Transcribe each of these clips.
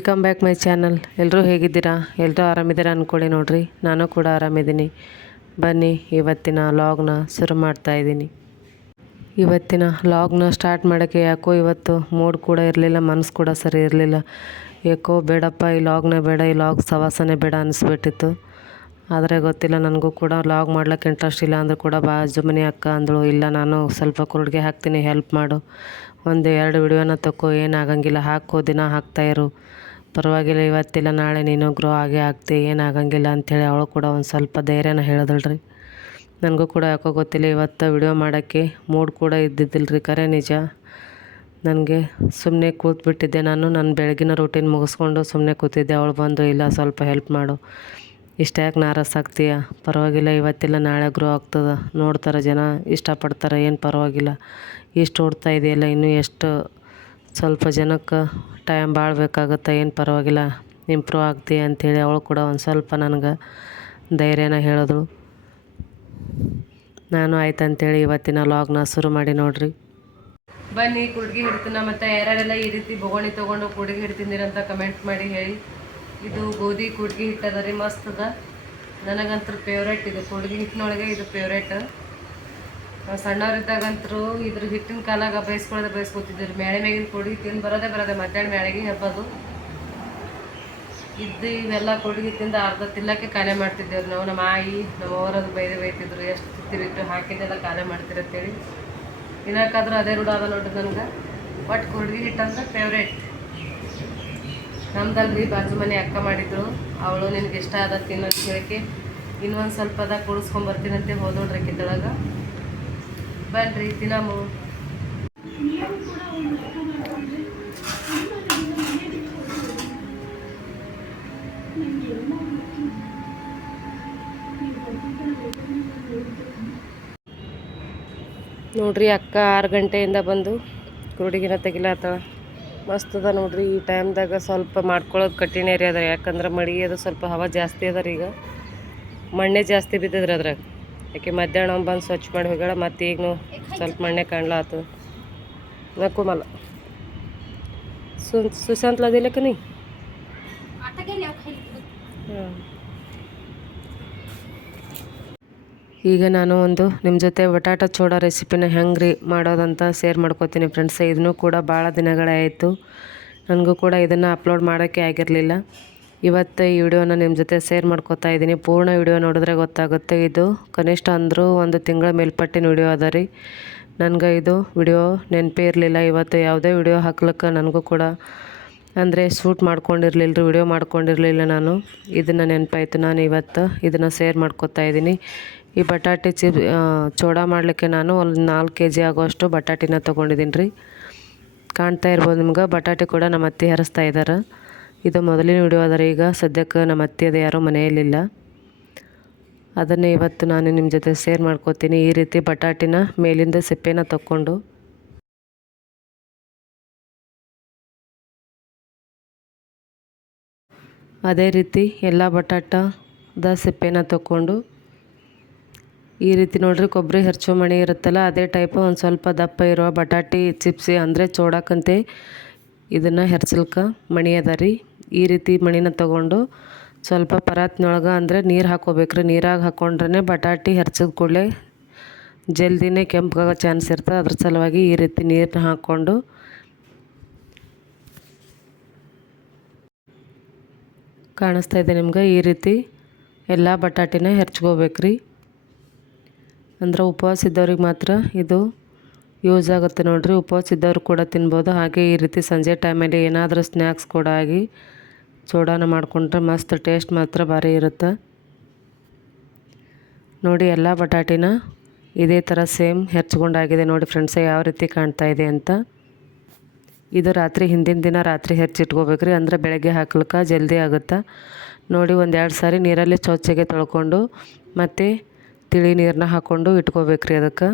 Welcome back my channel ಎಲ್ಲರೂ ಹೇಗಿದ್ದೀರಾ? ಎಲ್ಲರೂ ಆರಾಮಿದ್ದೀರಾ ಅಂದ್ಕೊಳ್ಳಿ ನೋಡಿರಿ. ನಾನು ಕೂಡ ಆರಾಮಿದ್ದೀನಿ. ಬನ್ನಿ, ಇವತ್ತಿನ ಲಾಗ್ನ ಶುರು ಮಾಡ್ತಾ ಇದ್ದೀನಿ. ಇವತ್ತಿನ ಲಾಗ್ನ ಸ್ಟಾರ್ಟ್ ಮಾಡೋಕ್ಕೆ ಯಾಕೋ ಇವತ್ತು ಮೂಡ್ ಕೂಡ ಇರಲಿಲ್ಲ ಮನಸ್ಸು ಕೂಡ ಸರಿ ಇರಲಿಲ್ಲ. ಯಾಕೋ ಬೇಡಪ್ಪ, ಈ ಲಾಗ್ನ ಬೇಡ, ಈ ಲಾಗ್ ಸವಾಸನೆ ಬೇಡ ಅನಿಸ್ಬಿಟ್ಟಿತ್ತು. ಆದರೆ ಗೊತ್ತಿಲ್ಲ, ನನಗೂ ಕೂಡ ಲಾಗ್ ಮಾಡ್ಲಿಕ್ಕೆ ಇಂಟ್ರೆಸ್ಟ್ ಇಲ್ಲ ಅಂದರೂ ಕೂಡ ಬಾಜು ಮನೆ ಅಕ್ಕ ಅಂದಳು, ಇಲ್ಲ ನಾನು ಸ್ವಲ್ಪ ಕುರುಡ್ಗೆ ಹಾಕ್ತೀನಿ ಹೆಲ್ಪ್ ಮಾಡು. ಒಂದು ಎರಡು ವಿಡಿಯೋನ ತಗೋ ಏನಾಗಂಗಿಲ್ಲ ಹಾಕೋ, ದಿನ ಹಾಕ್ತಾಯಿರು ಪರವಾಗಿಲ್ಲ, ಇವತ್ತಿಲ್ಲ, ನಾಳೆ ನೀನು ಗ್ರೋ ಆಗೇ ಆಗ್ತಿ, ಏನಾಗಂಗಿಲ್ಲ ಅಂಥೇಳಿ ಅವಳು ಕೂಡ ಒಂದು ಸ್ವಲ್ಪ ಧೈರ್ಯನ ಹೇಳಿದಳ್ರಿ ನನಗೂ ಕೂಡ ಯಾಕೋ ಗೊತ್ತಿಲ್ಲ, ಇವತ್ತು ವಿಡಿಯೋ ಮಾಡೋಕ್ಕೆ ಮೂಡ್ ಕೂಡ ಇದ್ದಿದ್ದಿಲ್ಲ ರೀ ಕರೆ ನಿಜ. ನನಗೆ ಸುಮ್ಮನೆ ಕೂತ್ಬಿಟ್ಟಿದ್ದೆ ನಾನು, ನನ್ನ ಬೆಳಗಿನ ರೂಟೀನ್ ಮುಗಿಸ್ಕೊಂಡು ಸುಮ್ಮನೆ ಕೂತಿದ್ದೆ, ಅವಳು ಬಂದು, ಇಲ್ಲ, ಸ್ವಲ್ಪ ಹೆಲ್ಪ್ ಮಾಡು. ಇಷ್ಟ್ಯಾಕೆ ನಾರಸ್ ಆಗ್ತೀಯ? ಪರವಾಗಿಲ್ಲ, ಇವತ್ತಿಲ್ಲ, ನಾಳೆ ಗ್ರೋ ಆಗ್ತದೆ. ನೋಡ್ತಾರೆ ಜನ, ಇಷ್ಟಪಡ್ತಾರೆ, ಏನು ಪರವಾಗಿಲ್ಲ. ಇಷ್ಟು ಓಡ್ತಾ ಇದೆಯಲ್ಲ, ಇನ್ನೂ ಎಷ್ಟು ಸ್ವಲ್ಪ ಜನಕ್ಕೆ ಟೈಮ್ ಭಾಳ ಬೇಕಾಗುತ್ತೆ. ಏನು ಪರವಾಗಿಲ್ಲ ಇಂಪ್ರೂವ್ ಆಗ್ತಿ ಅಂಥೇಳಿ ಅವಳು ಕೂಡ ಒಂದು ಸ್ವಲ್ಪ ನನಗೆ ಧೈರ್ಯನ ಹೇಳಿದ್ರು ನಾನು ಆಯ್ತು ಅಂತೇಳಿ ಇವತ್ತಿನ ಲಾಗ್ನ ಶುರು ಮಾಡಿ ನೋಡ್ರಿ. ಬನ್ನಿ, ಕುಡ್ಗಿ ಹಿಡ್ತೀನ ಮತ್ತು ಯಾರ್ಯಾರೆಲ್ಲ ಈ ರೀತಿ ಬೊಗಣಿ ತೊಗೊಂಡು ಕುಡ್ಗಿ ಹಿಡ್ತಿದ್ದೀರಂತ ಕಮೆಂಟ್ ಮಾಡಿ ಹೇಳಿ. ಇದು ಗೋಧಿ ಕುಡ್ಗಿ ಹಿಟ್ಟದ ರೀ, ಮಸ್ತ್ ಅದ. ನನಗಂತೂ ಫೇವ್ರೇಟ್ ಇದು. ಕುಡ್ಗಿ ಹಿಟ್ಟಿನೊಳಗೆ ಇದು ಫೇವ್ರೇಟ್ ಸಣ್ಣವ್ರಿದ್ದಾಗಂತರೂ ಇದ್ರ ಹಿಟ್ಟಿನ ಕಾಲಾಗ ಬಯಸ್ಕೊಳ್ಳೋದು ಬಯಸ್ಕೊತಿದ್ರು ಮೇಳೆ ಮೇಗಿನ ಕೊಡಿ ತಿಂದು ಬರೋದೇ ಬರೋದೆ ಮಧ್ಯಾಹ್ನ ಮೇಳೆಗೆ ಹಬ್ಬದು. ಇದ್ದು ಇವೆಲ್ಲ ಕೊಡುಗೆ ತಿಂದು ಅರ್ಧ ತಿನ್ನಕ್ಕೆ ಖಾಲಿ ಮಾಡ್ತಿದ್ದೇವ್ರು ನಾವು. ನಮ್ಮ ಆಯಿ, ನಮ್ಮ ಅವರದು ಬೈದು ಬೈತಿದ್ರು. ಎಷ್ಟು ತಿತ್ತಿರಿಟ್ಟು ಹಾಕಿದ್ದೆಲ್ಲ ಖಾಲಿ ಮಾಡ್ತಿರತ್ತೇಳಿ ತಿನ್ನಕ್ಕಾದ್ರೂ ಅದೇ ರೂಢ ಅದ ನೋಡ್ರಿ ನನಗೆ. ಒಟ್ಟು ಕೊಡುಗೆ ಹಿಟ್ಟು ಅಂದ್ರೆ ಫೇವ್ರೇಟ್ ನಮ್ದಲ್ರಿ ಬಾಜು ಮನೆ ಅಕ್ಕ ಮಾಡಿದ್ರು. ಅವಳು ನಿನಗೆ ಇಷ್ಟ ಆದ ತಿನ್ನೋದು ಹೇಳಕ್ಕೆ ಇನ್ನೊಂದು ಸ್ವಲ್ಪ ಅದ ಕುಡಿಸ್ಕೊಂಬರ್ತೀನಂತೆ ಹೋದೋಡ್ರಿ ಕಿತ್ತೊಳಗೆ ಬನ್ರಿ ತಿನ್ನಾಮು ನೋಡ್ರಿ ಅಕ್ಕ ಆರು ಗಂಟೆಯಿಂದ ಬಂದು ಕುರುಡಿಗಿನ ತೆಗಿಲಾತ ಮಸ್ತ್ ಅದ ನೋಡ್ರಿ ಈ ಟೈಮ್ದಾಗ ಸ್ವಲ್ಪ ಮಾಡ್ಕೊಳ್ಳೋದು ಕಠಿಣ ರೀ ಅದ ಯಾಕಂದ್ರೆ ಮಳಿ ಅದು ಸ್ವಲ್ಪ ಹವಾ ಜಾಸ್ತಿ ಅದ ರೀ ಈಗ. ಮಣ್ಣೆ ಜಾಸ್ತಿ ಬಿದ್ದದ್ರಿ ಅದ್ರಾಗ. ಯಾಕೆ ಮಧ್ಯಾಹ್ನ ಬಂದು ಸ್ವಚ್ಛ ಮಾಡಿ ಹೋಗ್ಯಾಳ, ಮತ್ತು ಈಗ ಸ್ವಲ್ಪ ಮಣ್ಣೆ ಕಾಣ್ಲಾತು ನಕುಮಲ್ಲ ಸು ಸುಶಾಂತ್ ಲದಿಲಕ್ಕ ನೀ ಈಗ ನಾನು ಒಂದು ನಿಮ್ಮ ಜೊತೆ ಬಟಾಟ ಚೋಡ ರೆಸಿಪಿನ ಹೆಂಗೆ ರೀ ಮಾಡೋದಂತ ಶೇರ್ ಮಾಡ್ಕೋತೀನಿ ಫ್ರೆಂಡ್ಸ್ ಇದನ್ನು ಕೂಡ ಭಾಳ ದಿನಗಳೇ ಆಯಿತು. ನನಗೂ ಕೂಡ ಇದನ್ನು ಅಪ್ಲೋಡ್ ಮಾಡೋಕ್ಕೆ ಆಗಿರಲಿಲ್ಲ. ಇವತ್ತು ಈ ವಿಡಿಯೋನ ನಿಮ್ಮ ಜೊತೆ ಶೇರ್ ಮಾಡ್ಕೋತಾ ಇದ್ದೀನಿ. ಪೂರ್ಣ ವಿಡಿಯೋ ನೋಡಿದ್ರೆ ಗೊತ್ತಾಗುತ್ತೆ. ಇದು ಕನಿಷ್ಠ ಅಂದರೂ ಒಂದು ತಿಂಗಳ ಮೇಲ್ಪಟ್ಟಿನ ವಿಡಿಯೋ ಅದ ರೀ. ನನಗೆ ಇದು ವಿಡಿಯೋ ನೆನಪೇ ಇರಲಿಲ್ಲ. ಇವತ್ತು ಯಾವುದೇ ವಿಡಿಯೋ ಹಾಕ್ಲಿಕ್ಕೆ ನನಗೂ ಕೂಡ ಅಂದರೆ ಶೂಟ್ ಮಾಡ್ಕೊಂಡಿರಲಿಲ್ಲ ರೀ ವಿಡಿಯೋ ಮಾಡ್ಕೊಂಡಿರಲಿಲ್ಲ ನಾನು. ಇದನ್ನು ನೆನಪಾಯ್ತು. ನಾನು ಇವತ್ತು ಇದನ್ನು ಶೇರ್ ಮಾಡ್ಕೋತಾ ಇದ್ದೀನಿ. ಈ ಬಟಾಟೆ ಚಿಪ್ ಚೋಡ ಮಾಡಲಿಕ್ಕೆ ನಾನು ಒಂದು ನಾಲ್ಕು ಕೆ ಜಿ ಆಗೋಷ್ಟು ಬಟಾಟಿನ ತೊಗೊಂಡಿದ್ದೀನಿ ರೀ. ಕಾಣ್ತಾ ಇರ್ಬೋದು ನಿಮ್ಗೆ. ಬಟಾಟೆ ಕೂಡ ನಮ್ಮ ಅತ್ತೆ ಹರಿಸ್ತಾ ಇದ್ದಾರೆ ಇದು ಮೊದಲಿನ ವಿಡಿಯೋ, ಆದರೆ ಈಗ ಸದ್ಯಕ್ಕೆ ನಮ್ಮ ಅತ್ತೆ ಅದು ಯಾರೂ ಮನೆಯಲ್ಲಿಲ್ಲ. ಅದನ್ನು ಇವತ್ತು ನಾನು ನಿಮ್ಮ ಜೊತೆ ಶೇರ್ ಮಾಡ್ಕೋತೀನಿ. ಈ ರೀತಿ ಬಟಾಟಿನ ಮೇಲಿಂದ ಸಿಪ್ಪೆನ ತಕ್ಕೊಂಡು. ಅದೇ ರೀತಿ ಎಲ್ಲ ಬಟಾಟದ ಸಿಪ್ಪೆನ ತಕ್ಕೊಂಡು. ಈ ರೀತಿ ನೋಡ್ರಿ, ಕೊಬ್ಬರಿ ಹೆರ್ಚೋ ಮಣಿ ಇರುತ್ತಲ್ಲ, ಅದೇ ಟೈಪ್ ಒಂದು ಸ್ವಲ್ಪ ದಪ್ಪ ಇರೋ ಬಟಾಟಿ, ಚಿಪ್ಸಿ ಅಂದರೆ ಚೋಡಕ್ಕಂತೆ ಇದನ್ನು ಹೆರ್ಸಲ್ಕ ಮಣಿ ಅದ ರೀ. ಈ ರೀತಿ ಮಣಿನ ತಗೊಂಡು ಸ್ವಲ್ಪ ಪರಾತ್ನೊಳಗೆ ಅಂದರೆ ನೀರು ಹಾಕೋಬೇಕ್ರಿ. ನೀರಾಗಿ ಹಾಕ್ಕೊಂಡ್ರೆ ಬಟಾಟಿ ಹೆರ್ಚಿದ ಕೂಡಲೇ ಜಲ್ದಿನೇ ಕೆಂಪಾಗೋ ಚಾನ್ಸ್ ಇರ್ತದೆ. ಅದ್ರ ಸಲುವಾಗಿ ಈ ರೀತಿ ನೀರನ್ನ ಹಾಕ್ಕೊಂಡು ಕಾಣಿಸ್ತಾ ಇದೆ ನಿಮ್ಗೆ. ಈ ರೀತಿ ಎಲ್ಲ ಬಟಾಟಿನ ಹೆರ್ಚ್ಕೋಬೇಕ್ರಿ. ಅಂದ್ರೆ ಉಪವಾಸ ಇದ್ದವ್ರಿಗೆ ಮಾತ್ರ ಇದು ಯೂಸ್ ಆಗುತ್ತೆ ನೋಡಿರಿ. ಉಪವಾಸ ಇದ್ದವ್ರು ಕೂಡ ತಿನ್ಬೋದು. ಹಾಗೆ ಈ ರೀತಿ ಸಂಜೆ ಟೈಮಲ್ಲಿ ಏನಾದರೂ ಸ್ನ್ಯಾಕ್ಸ್ ಕೂಡ ಆಗಿ ಚೂಡಾನ ಮಾಡಿಕೊಂಡ್ರೆ ಮಸ್ತ್ ಟೇಸ್ಟ್ ಮಾತ್ರ ಭಾರಿ ಇರುತ್ತೆ. ನೋಡಿ ಎಲ್ಲ ಬಟಾಟಿನ ಇದೇ ಥರ ಸೇಮ್ ಹೆಚ್ಚಿಕೊಂಡಾಗಿದೆ ನೋಡಿ ಫ್ರೆಂಡ್ಸ, ಯಾವ ರೀತಿ ಕಾಣ್ತಾ ಇದೆ ಅಂತ. ಇದು ರಾತ್ರಿ ಹಿಂದಿನ ದಿನ ರಾತ್ರಿ ಹೆಚ್ಚಿಟ್ಕೋಬೇಕ್ರಿ. ಅಂದರೆ ಬೆಳಗ್ಗೆ ಹಾಕ್ಲಿಕ್ಕೆ ಜಲ್ದಿ ಆಗುತ್ತೆ. ನೋಡಿ ಒಂದು ಎರಡು ಸಾರಿ ನೀರಲ್ಲಿ ಚೊಚ್ಚಗೆ ತೊಳ್ಕೊಂಡು ಮತ್ತು ತಿಳಿ ನೀರನ್ನ ಹಾಕ್ಕೊಂಡು ಇಟ್ಕೋಬೇಕ್ರಿ ಅದಕ್ಕೆ.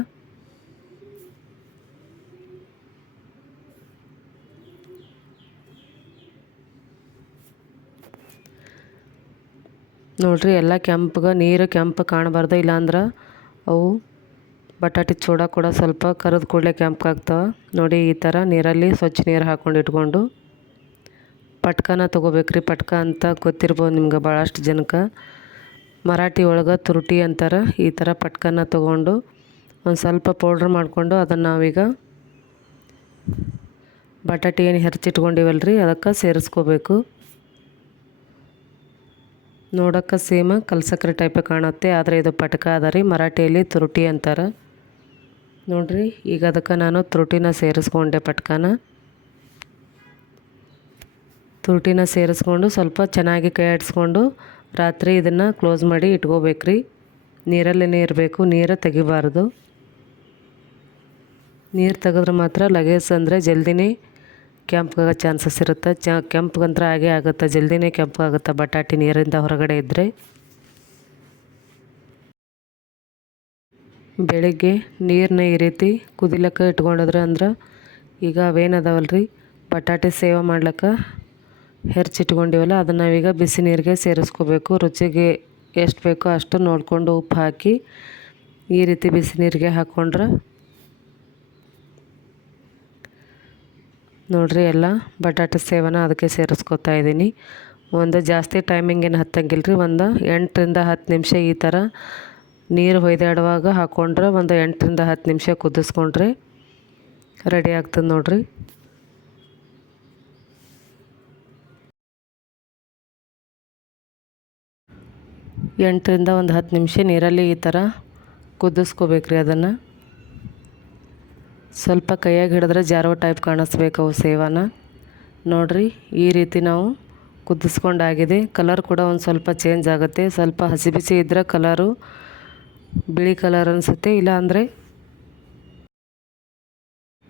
ನೋಡ್ರಿ, ಎಲ್ಲ ಕೆಂಪಗೆ ನೀರು ಕೆಂಪು ಕಾಣಬಾರ್ದು, ಇಲ್ಲಾಂದ್ರೆ ಅವು ಬಟಾಟಿ ಚೂಡ ಕೂಡ ಸ್ವಲ್ಪ ಕರಿದ ಕೂಡಲೇ ಕೆಂಪಾಗ್ತವೆ ನೋಡಿ, ಈ ಥರ ನೀರಲ್ಲಿ ಸ್ವಚ್ಛ ನೀರು ಹಾಕ್ಕೊಂಡು ಇಟ್ಕೊಂಡು ಪಟ್ಕನ ತೊಗೋಬೇಕ್ರಿ. ಪಟ್ಕ ಅಂತ ಗೊತ್ತಿರ್ಬೋದು ನಿಮ್ಗೆ ಭಾಳಷ್ಟು ಜನಕ್ಕೆ. ಮರಾಠಿ ಒಳಗೆ ತುರುಟಿ ಅಂತಾರೆ, ಈ ಥರ ಪಟ್ಕನ ತೊಗೊಂಡು ಒಂದು ಸ್ವಲ್ಪ ಪೌಡ್ರ್ ಮಾಡಿಕೊಂಡು ಅದನ್ನು ನಾವೀಗ ಬಟಾಟಿ ಏನು ಹೆರ್ಚಿಟ್ಕೊಂಡಿವಲ್ಲ ರೀ ಅದಕ್ಕೆ ಸೇರಿಸ್ಕೋಬೇಕು. ನೋಡೋಕ್ಕೆ ಸೇಮ್ ಕಲ್ಸಕ್ರೆ ಟೈಪೇ ಕಾಣುತ್ತೆ, ಆದರೆ ಇದು ಪಟಕ ಅದ ರೀ, ಮರಾಠಿಯಲ್ಲಿ ತುರುಟಿ ಅಂತಾರೆ. ನೋಡಿರಿ, ಈಗ ಅದಕ್ಕೆ ನಾನು ತುರುಟಿನ ಸೇರಿಸ್ಕೊಂಡೆ ಪಟ್ಕನ. ತುರುಟಿನ ಸೇರಿಸ್ಕೊಂಡು ಸ್ವಲ್ಪ ಚೆನ್ನಾಗಿ ಕೈ ಆಡಿಸ್ಕೊಂಡು ರಾತ್ರಿ ಇದನ್ನು ಕ್ಲೋಸ್ ಮಾಡಿ ಇಟ್ಕೋಬೇಕ್ರಿ. ನೀರಲ್ಲೇ ಇರಬೇಕು ನೀರು ತೆಗಿಬಾರ್ದು. ನೀರು ತೆಗೆದ್ರೆ ಮಾತ್ರ ಲಗೇಜ್ ಅಂದರೆ ಜಲ್ದಿನೇ ಕೆಂಪ್ಗಾಗೋ ಚಾನ್ಸಸ್ ಇರುತ್ತೆ. ಚ ಕೆಂಪಗಂತ್ರ ಆಗೇ ಆಗುತ್ತೆ. ಜಲ್ದಿನೇ ಕೆಂಪಾಗುತ್ತೆ ಬಟಾಟೆ ನೀರಿಂದ ಹೊರಗಡೆ ಇದ್ದರೆ ಬೆಳಿಗ್ಗೆ ನೀರನ್ನ ಈ ರೀತಿ ಕುದಿಲಕ್ಕೆ ಇಟ್ಕೊಂಡಿದ್ರೆ ಅಂದ್ರೆ ಈಗ ಅವೇನದಾವಲ್ಲ ರೀ ಬಟಾಟೆ ಸೇವೆ ಮಾಡ್ಲಿಕ್ಕೆ ಹೆರ್ಚಿಟ್ಕೊಂಡಿವಲ್ಲ, ಅದನ್ನು ನಾವೀಗ ಬಿಸಿ ನೀರಿಗೆ ಸೇರಿಸ್ಕೋಬೇಕು. ರುಚಿಗೆ ಎಷ್ಟು ಬೇಕೋ ಅಷ್ಟು ನೋಡಿಕೊಂಡು ಉಪ್ಪು ಹಾಕಿ ಈ ರೀತಿ ಬಿಸಿ ನೀರಿಗೆ ಹಾಕ್ಕೊಂಡ್ರೆ ನೋಡಿರಿ ಎಲ್ಲ ಬಟಾಟೆ ಸೇವನ ಅದಕ್ಕೆ ಸೇರಿಸ್ಕೊತಾ ಇದ್ದೀನಿ. ಒಂದು ಜಾಸ್ತಿ ಟೈಮಿಂಗ್ ಏನು ಹತ್ತಂಗಿಲ್ಲ ರೀ ಒಂದು ಎಂಟರಿಂದ ಹತ್ತು ನಿಮಿಷ ಈ ಥರ ನೀರು ಹೊಯ್ದಾಡುವಾಗ ಹಾಕ್ಕೊಂಡ್ರೆ ಒಂದು ಎಂಟರಿಂದ ಹತ್ತು ನಿಮಿಷ ಕುದಿಸ್ಕೊಂಡ್ರೆ ರೆಡಿ ಆಗ್ತದೆ ನೋಡಿರಿ. ಎಂಟರಿಂದ ಒಂದು ಹತ್ತು ನಿಮಿಷ ನೀರಲ್ಲಿ ಈ ಥರ ಕುದಿಸ್ಕೋಬೇಕ್ರಿ ಅದನ್ನು. ಸ್ವಲ್ಪ ಕೈಯಾಗಿ ಹಿಡಿದ್ರೆ ಜಾರೋ ಟೈಪ್ ಕಾಣಿಸ್ಬೇಕು ಅವು ಸೇವನ. ನೋಡಿರಿ, ಈ ರೀತಿ ನಾವು ಕುದಿಸ್ಕೊಂಡಾಗಿದೆ. ಕಲರ್ ಕೂಡ ಒಂದು ಸ್ವಲ್ಪ ಚೇಂಜ್ ಆಗುತ್ತೆ. ಸ್ವಲ್ಪ ಹಸಿ ಬಿಸಿ ಇದ್ದರೆ ಕಲರು ಬಿಳಿ ಕಲರ್ ಅನಿಸುತ್ತೆ. ಇಲ್ಲಾಂದರೆ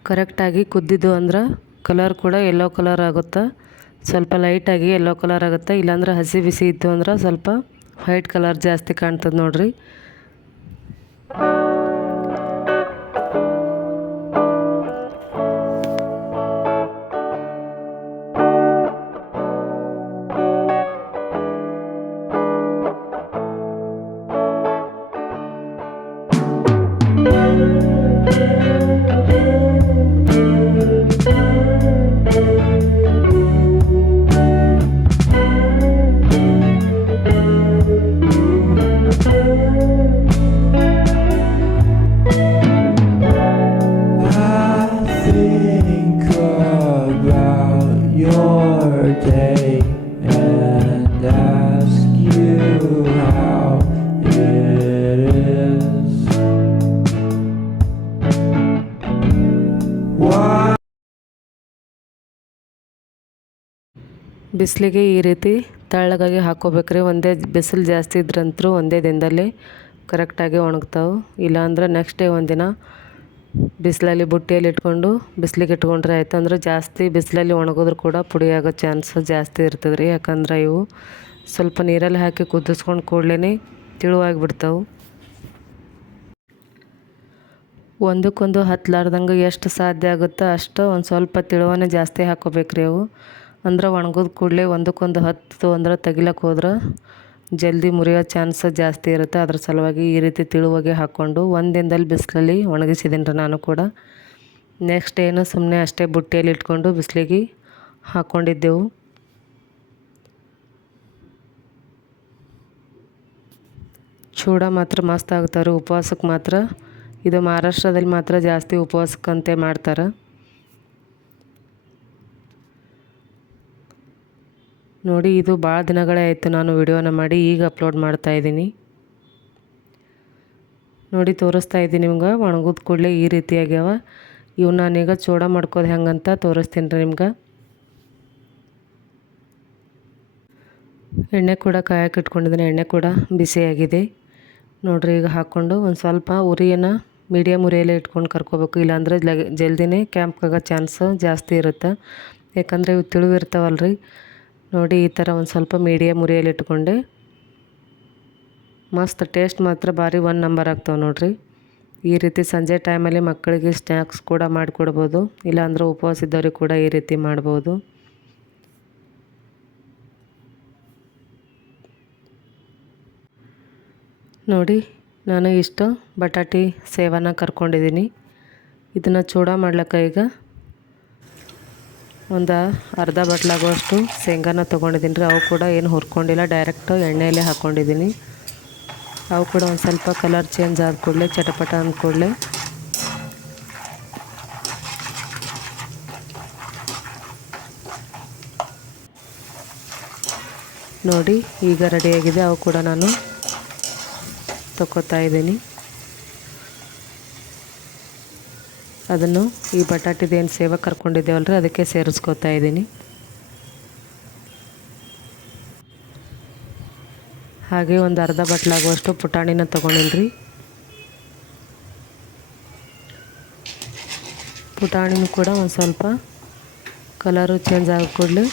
ಕರೆಕ್ಟಾಗಿ ಕುದ್ದಿದ್ದು ಅಂದ್ರೆ ಕಲರ್ ಕೂಡ ಯೆಲ್ಲೋ ಕಲರ್ ಆಗುತ್ತೆ? ಸ್ವಲ್ಪ ಲೈಟಾಗಿ ಯೆಲ್ಲೋ ಕಲರ್ ಆಗುತ್ತೆ? ಇಲ್ಲಾಂದ್ರೆ ಹಸಿ ಬಿಸಿ ಇತ್ತು ಅಂದ್ರೆ ಸ್ವಲ್ಪ ವೈಟ್ ಕಲರ್ ಜಾಸ್ತಿ ಕಾಣ್ತದೆ ನೋಡಿರಿ. ಬಿಸಿಲಿಗೆ ಈ ರೀತಿ ತೆಳ್ಳಗಾಗಿ ಹಾಕ್ಕೋಬೇಕ್ರಿ. ಒಂದೇ ಬಿಸಿಲು ಜಾಸ್ತಿ ಇದ್ರಂತೂ ಒಂದೇ ದಿನದಲ್ಲಿ ಕರೆಕ್ಟಾಗಿ ಒಣಗ್ತಾವೆ. ಇಲ್ಲಾಂದ್ರೆ ನೆಕ್ಸ್ಟ್ ಡೇ ಒಂದಿನ ಬಿಸಿಲಲ್ಲಿ ಬುಟ್ಟಿಯಲ್ಲಿ ಇಟ್ಕೊಂಡು ಬಿಸಿಲಿಗೆ ಇಟ್ಕೊಂಡ್ರೆ ಆಯ್ತು ಅಂದ್ರೆ ಜಾಸ್ತಿ ಬಿಸಿಲಲ್ಲಿ ಒಣಗಿದ್ರು ಕೂಡ ಪುಡಿ ಆಗೋ ಚಾನ್ಸ್ ಜಾಸ್ತಿ ಇರ್ತದೆ ರೀ ಯಾಕಂದ್ರೆ ಇವು ಸ್ವಲ್ಪ ನೀರಲ್ಲಿ ಹಾಕಿ ಕುದಿಸ್ಕೊಂಡು ಕೂಡಲೇ ತಿಳುವಾಗಿ ಬಿಡ್ತಾವೆ ಒಂದಕ್ಕೊಂದು ಹತ್ತಲಾರ್ದಂಗೆ ಎಷ್ಟು ಸಾಧ್ಯ ಆಗುತ್ತೋ ಅಷ್ಟು ಒಂದು ಸ್ವಲ್ಪ ತಿಳುವನೆ ಜಾಸ್ತಿ ಹಾಕ್ಕೋಬೇಕ್ರಿ ಅವು. ಅಂದ್ರೆ ಒಣಗೋದ ಕೂಡಲೇ ಒಂದಕ್ಕೊಂದು ಹತ್ತು ಅಂದ್ರೆ ತೆಗಿಲಕ್ಕೆ ಹೋದ್ರೆ ಜಲ್ದಿ ಮುರಿಯೋ ಚಾನ್ಸ್ ಜಾಸ್ತಿ ಇರುತ್ತೆ. ಅದ್ರ ಸಲುವಾಗಿ ಈ ರೀತಿ ತಿಳುವಾಗೆ ಹಾಕ್ಕೊಂಡು ಒಂದು ದಿನದಲ್ಲಿ ಬಿಸಿಲಲ್ಲಿ ಒಣಗಿಸಿದ್ದೀನಿ ರೀ ನಾನು ಕೂಡ. ನೆಕ್ಸ್ಟ್ ಏನು ಸುಮ್ಮನೆ ಅಷ್ಟೇ ಬುಟ್ಟಿಯಲ್ಲಿ ಇಟ್ಕೊಂಡು ಬಿಸಿಲಿಗೆ ಹಾಕ್ಕೊಂಡಿದ್ದೆವು ಚೂಡ ಮಾತ್ರ ಮಸ್ತ್ ಆಗ್ತಾರೆ ಉಪವಾಸಕ್ಕೆ ಮಾತ್ರ. ಇದು ಮಹಾರಾಷ್ಟ್ರದಲ್ಲಿ ಮಾತ್ರ ಜಾಸ್ತಿ ಉಪವಾಸಕ್ಕಂತೆ ಮಾಡ್ತಾರೆ. ನೋಡಿ, ಇದು ಭಾಳ ದಿನಗಳೇ ಆಯಿತು ನಾನು ವಿಡಿಯೋನ ಮಾಡಿ ಈಗ ಅಪ್ಲೋಡ್ ಮಾಡ್ತಾ ಇದ್ದೀನಿ. ನೋಡಿ, ತೋರಿಸ್ತಾ ಇದ್ದೀನಿ ನಿಮ್ಗೆ, ಒಣಗಿದ ಕೂಡಲೇ ಈ ರೀತಿಯಾಗ್ಯಾವ ಇವು ನಾನೀಗ ಚೂಡ ಮಾಡ್ಕೋದು ಹೆಂಗಂತ ತೋರಿಸ್ತೀನಿ ರೀ ನಿಮ್ಗೆ. ಎಣ್ಣೆ ಕೂಡ ಕಾಯಕ್ಕೆ ಇಟ್ಕೊಂಡಿದ್ದೀನಿ, ಎಣ್ಣೆ ಕೂಡ ಬಿಸಿಯಾಗಿದೆ ನೋಡಿರಿ, ಈಗ ಹಾಕ್ಕೊಂಡು ಒಂದು ಸ್ವಲ್ಪ ಉರಿಯನ್ನು ಮೀಡಿಯಮ್ ಉರಿಯಲ್ಲೇ ಇಟ್ಕೊಂಡು ಕರ್ಕೋಬೇಕು. ಇಲ್ಲಾಂದರೆ ಜಲ್ದಿನೇ ಕ್ಯಾಂಪ್ಗಾಗ ಚಾನ್ಸ್ ಜಾಸ್ತಿ ಇರುತ್ತೆ. ಯಾಕಂದರೆ ಇವು ತಿಳಿವಿರ್ತಾವಲ್ರಿ. ನೋಡಿ ಈ ಥರ ಒಂದು ಸ್ವಲ್ಪ ಮೀಡಿಯಮ್ ಉರಿಯಲ್ಲಿ ಇಟ್ಕೊಂಡೆ ಮಸ್ತ್ ಟೇಸ್ಟ್ ಮಾತ್ರ ಭಾರಿ ಒನ್ ನಂಬರ್ ಆಗ್ತಾವೆ ನೋಡಿರಿ. ಈ ರೀತಿ ಸಂಜೆ ಟೈಮಲ್ಲಿ ಮಕ್ಕಳಿಗೆ ಸ್ನ್ಯಾಕ್ಸ್ ಕೂಡ ಮಾಡಿಕೊಡ್ಬೋದು, ಇಲ್ಲಾಂದ್ರೆ ಉಪವಾಸ ಇದ್ದವ್ರಿಗೆ ಕೂಡ ಈ ರೀತಿ ಮಾಡ್ಬೋದು. ನೋಡಿ, ನಾನು ಇಷ್ಟು ಬಟಾಟಿ ಸೇವನ ಕರ್ಕೊಂಡಿದ್ದೀನಿ. ಇದನ್ನು ಚೂಡ ಮಾಡ್ಲಿಕ್ಕೆ ಈಗ. ಒಂದು ಅರ್ಧ ಬಟ್ಲಾಗುವಷ್ಟು ಶೇಂಗಾನ ತೊಗೊಂಡಿದ್ದೀನಿ ರೀ ಅವು ಕೂಡ ಏನು ಹುರ್ಕೊಂಡಿಲ್ಲ ಡೈರೆಕ್ಟ್ ಎಣ್ಣೆಯಲ್ಲೇ ಹಾಕ್ಕೊಂಡಿದ್ದೀನಿ ಅವು ಕೂಡ ಒಂದು ಸ್ವಲ್ಪ ಕಲರ್ ಚೇಂಜ್ ಆದ ಕೂಡಲೇ, ಚಟಪಟ ಅಂದ ಕೂಡಲೇ. ನೋಡಿ, ಈಗ ರೆಡಿಯಾಗಿದೆ ಅವು ಕೂಡ ನಾನು ತಗೋತಾ ಇದ್ದೀನಿ. ಅದನ್ನು ಈ ಬಟಾಟಿದೇನು ಸೇವ ಕರ್ಕೊಂಡಿದ್ದೇವಲ್ರಿ, ಅದಕ್ಕೆ ಸೇರಿಸ್ಕೊತಾ ಇದ್ದೀನಿ. ಹಾಗೆ ಒಂದು ಅರ್ಧ ಬಟ್ಲಾಗುವಷ್ಟು ಪುಟಾಣಿನ ತೊಗೊಂಡಿಲ್ರಿ ಪುಟಾಣಿನೂ ಕೂಡ ಒಂದು ಸ್ವಲ್ಪ ಕಲರು ಚೇಂಜ್ ಆಗೋ ಕೂಡಲೇ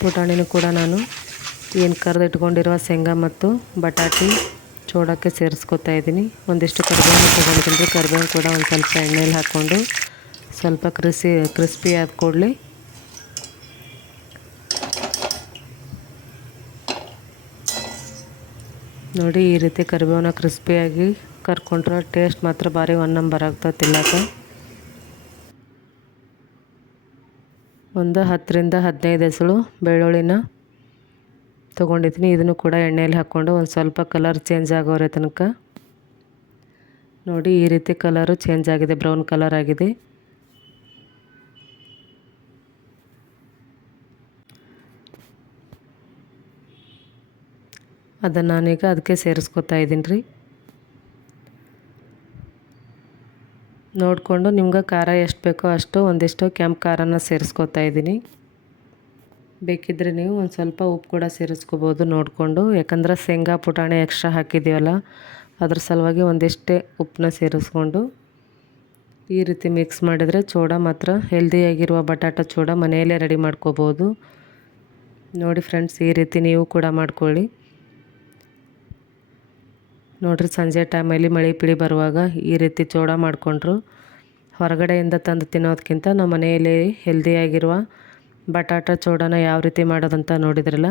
ಪುಟಾಣಿನೂ ಕೂಡ ನಾನು ಏನು ಕರೆದಿಟ್ಕೊಂಡಿರುವ ಶೇಂಗಾ ಮತ್ತು ಬಟಾಟಿ ಚೂಡಕ್ಕೆ ಸೇರಿಸ್ಕೊತಾ ಇದ್ದೀನಿ. ಒಂದಿಷ್ಟು ಕರಿಬೇವು ತೊಗೊಂಡಿದ್ದೀನಿ ರೀ ಕರಿಬೇವು ಕೂಡ ಒಂದು ಸ್ವಲ್ಪ ಎಣ್ಣೆಯಲ್ಲಿ ಹಾಕ್ಕೊಂಡು ಸ್ವಲ್ಪ ಕ್ರಿಸಿ, ಕ್ರಿಸ್ಪಿ ಆದ ಕೂಡಲೇ ನೋಡಿ ಈ ರೀತಿ ಕರಿಬೇವನ್ನ ಕ್ರಿಸ್ಪಿಯಾಗಿ ಕರ್ಕೊಂಡ್ರೆ ಟೇಸ್ಟ್ ಮಾತ್ರ ಭಾರಿ ಒನ್ ನಂಬರ್ ಆಗ್ತದೆ ತಿನ್ನಕ್ಕೆ. ಒಂದು ಹತ್ತರಿಂದ ಹದಿನೈದು ಹೆಸಳು ಬೆಳ್ಳುಳ್ಳಿನ ತೊಗೊಂಡಿದ್ದೀನಿ. ಇದನ್ನು ಕೂಡ ಎಣ್ಣೆಯಲ್ಲಿ ಹಾಕ್ಕೊಂಡು ಒಂದು ಸ್ವಲ್ಪ ಕಲರ್ ಚೇಂಜ್ ಆಗೋರೆ ತನಕ. ನೋಡಿ, ಈ ರೀತಿ ಕಲರು ಚೇಂಜ್ ಆಗಿದೆ ಬ್ರೌನ್ ಕಲರ್ ಆಗಿದೆ. ಅದನ್ನು ನಾನೀಗ ಅದಕ್ಕೆ ಸೇರಿಸ್ಕೊತಾ ಇದ್ದೀನಿ ರೀ. ನೋಡಿಕೊಂಡು ನಿಮ್ಗೆ ಖಾರ ಎಷ್ಟು ಬೇಕೋ ಅಷ್ಟು ಒಂದಿಷ್ಟು ಕೆಂಪು ಖಾರನ ಸೇರಿಸ್ಕೊತಾ ಇದ್ದೀನಿ. ಬೇಕಿದ್ದರೆ ನೀವು ಒಂದು ಸ್ವಲ್ಪ ಉಪ್ಪು ಕೂಡ ಸೇರಿಸ್ಕೋಬೋದು ನೋಡಿಕೊಂಡು. ಯಾಕಂದ್ರೆ ಶೇಂಗಾ ಪುಟಾಣಿ ಎಕ್ಸ್ಟ್ರಾ ಹಾಕಿದ್ದೀವಲ್ಲ, ಅದ್ರ ಸಲುವಾಗಿ ಒಂದಿಷ್ಟೇ ಉಪ್ಪನ್ನ ಸೇರಿಸ್ಕೊಂಡು ಈ ರೀತಿ ಮಿಕ್ಸ್ ಮಾಡಿದರೆ ಚೋಡ ಮಾತ್ರ ಹೆಲ್ದಿಯಾಗಿರುವ ಬಟಾಟ ಚೋಡ ಮನೆಯಲ್ಲೇ ರೆಡಿ ಮಾಡ್ಕೋಬೋದು. ನೋಡಿ ಫ್ರೆಂಡ್ಸ್ ಈ ರೀತಿ ನೀವು ಕೂಡ ಮಾಡ್ಕೊಳ್ಳಿ. ನೋಡಿರಿ ಸಂಜೆ ಟೈಮಲ್ಲಿ ಮಳೆ ಪಿಳಿ ಬರುವಾಗ ಈ ರೀತಿ ಚೋಡ ಮಾಡಿಕೊಂಡ್ರು. ಹೊರಗಡೆಯಿಂದ ತಂದು ತಿನ್ನೋದಕ್ಕಿಂತ ನಮ್ಮ ಮನೆಯಲ್ಲಿ ಹೆಲ್ದಿಯಾಗಿರುವ ಬಟಾಟ ಚೋಡನ ಯಾವ ರೀತಿ ಮಾಡೋದಂತ ನೋಡಿದ್ರಲ್ಲ,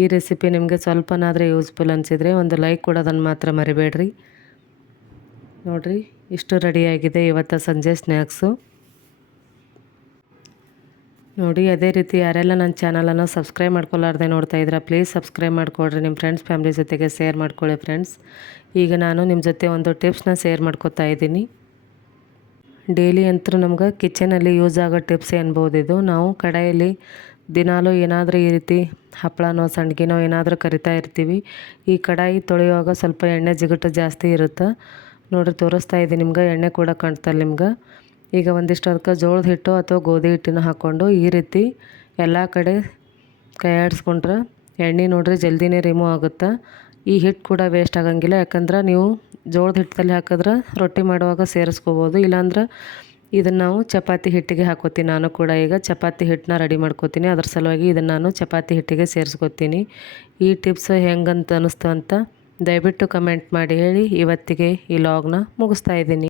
ಈ ರೆಸಿಪಿ ನಿಮಗೆ ಸ್ವಲ್ಪನಾದರೆ ಯೂಸ್ಫುಲ್ ಅನಿಸಿದರೆ ಒಂದು ಲೈಕ್ ಕೊಡೋದನ್ನು ಮಾತ್ರ ಮರಿಬೇಡ್ರಿ. ನೋಡಿರಿ, ಇಷ್ಟು ರೆಡಿಯಾಗಿದೆ ಇವತ್ತು ಸಂಜೆ ಸ್ನ್ಯಾಕ್ಸು ನೋಡಿ, ಅದೇ ರೀತಿ ಯಾರೆಲ್ಲ ನನ್ನ ಚಾನಲನ್ನು ಸಬ್ಸ್ಕ್ರೈಬ್ ಮಾಡ್ಕೊಳ್ಳಾರ್ದೆ ನೋಡ್ತಾ ಇದ್ರೆ ಪ್ಲೀಸ್ ಸಬ್ಸ್ಕ್ರೈಬ್ ಮಾಡಿಕೊಡ್ರಿ. ನಿಮ್ಮ ಫ್ರೆಂಡ್ಸ್ ಫ್ಯಾಮ್ಲಿ ಜೊತೆಗೆ ಶೇರ್ ಮಾಡ್ಕೊಳ್ಳಿ ಫ್ರೆಂಡ್ಸ್ ಈಗ ನಾನು ನಿಮ್ಮ ಜೊತೆ ಒಂದು ಟಿಪ್ಸ್ನ ಶೇರ್ ಮಾಡ್ಕೊತಾ ಇದ್ದೀನಿ. ಡೈಲಿ ಅಂತೂ ನಮ್ಗೆ ಕಿಚನಲ್ಲಿ ಯೂಸ್ ಆಗೋ ಟಿಪ್ಸ್ ಅನ್ಬೋದು ಇದು. ನಾವು ಕಡಾಯಲ್ಲಿ ದಿನಾಲೂ ಏನಾದರೂ ಈ ರೀತಿ ಹಪ್ಪಳನೋ ಸಂಡ್ಗಿನೋ ಏನಾದರೂ ಕರಿತಾ ಇರ್ತೀವಿ. ಈ ಕಡಾಯಿ ತೊಳೆಯುವಾಗ ಸ್ವಲ್ಪ ಎಣ್ಣೆ ಜಿಗುಟು ಜಾಸ್ತಿ ಇರುತ್ತೆ. ನೋಡಿರಿ, ತೋರಿಸ್ತಾ ಇದ್ದೀನಿ ನಿಮ್ಗೆ, ಎಣ್ಣೆ ಕೂಡ ಕಾಣ್ತಲ್ಲ ನಿಮ್ಗೆ. ಈಗ ಒಂದಿಷ್ಟು ಅದಕ್ಕೆ ಜೋಳದ ಹಿಟ್ಟು ಅಥವಾ ಗೋಧಿ ಹಿಟ್ಟಿನ ಹಾಕ್ಕೊಂಡು ಈ ರೀತಿ ಎಲ್ಲ ಕಡೆ ಕೈ ಆಡಿಸ್ಕೊಂಡ್ರೆ ಎಣ್ಣೆ ನೋಡಿರಿ ಜಲ್ದಿನೇ ರಿಮೂವ್ ಆಗುತ್ತೆ. ಈ ಹಿಟ್ಟು ಕೂಡ ವೇಸ್ಟ್ ಆಗಂಗಿಲ್ಲ. ಯಾಕಂದ್ರೆ ನೀವು ಜೋಳದ ಹಿಟ್ಟಲ್ಲಿ ಹಾಕಿದ್ರೆ ರೊಟ್ಟಿ ಮಾಡುವಾಗ ಸೇರಿಸ್ಕೋಬೋದು. ಇಲ್ಲಾಂದ್ರೆ ಇದನ್ನು ನಾವು ಚಪಾತಿ ಹಿಟ್ಟಿಗೆ ಹಾಕೋತೀನಿ. ನಾನು ಕೂಡ ಈಗ ಚಪಾತಿ ಹಿಟ್ಟನ್ನ ರೆಡಿ ಮಾಡ್ಕೋತೀನಿ. ಅದ್ರ ಸಲುವಾಗಿ ಇದನ್ನು ನಾನು ಚಪಾತಿ ಹಿಟ್ಟಿಗೆ ಸೇರಿಸ್ಕೋತೀನಿ. ಈ ಟಿಪ್ಸ್ ಹೆಂಗಂತ ಅನ್ನಿಸ್ತು ಅಂತ ದಯವಿಟ್ಟು ಕಮೆಂಟ್ ಮಾಡಿ ಹೇಳಿ. ಇವತ್ತಿಗೆ ಈ ಲಾಗ್ನ ಮುಗಿಸ್ತಾ ಇದ್ದೀನಿ.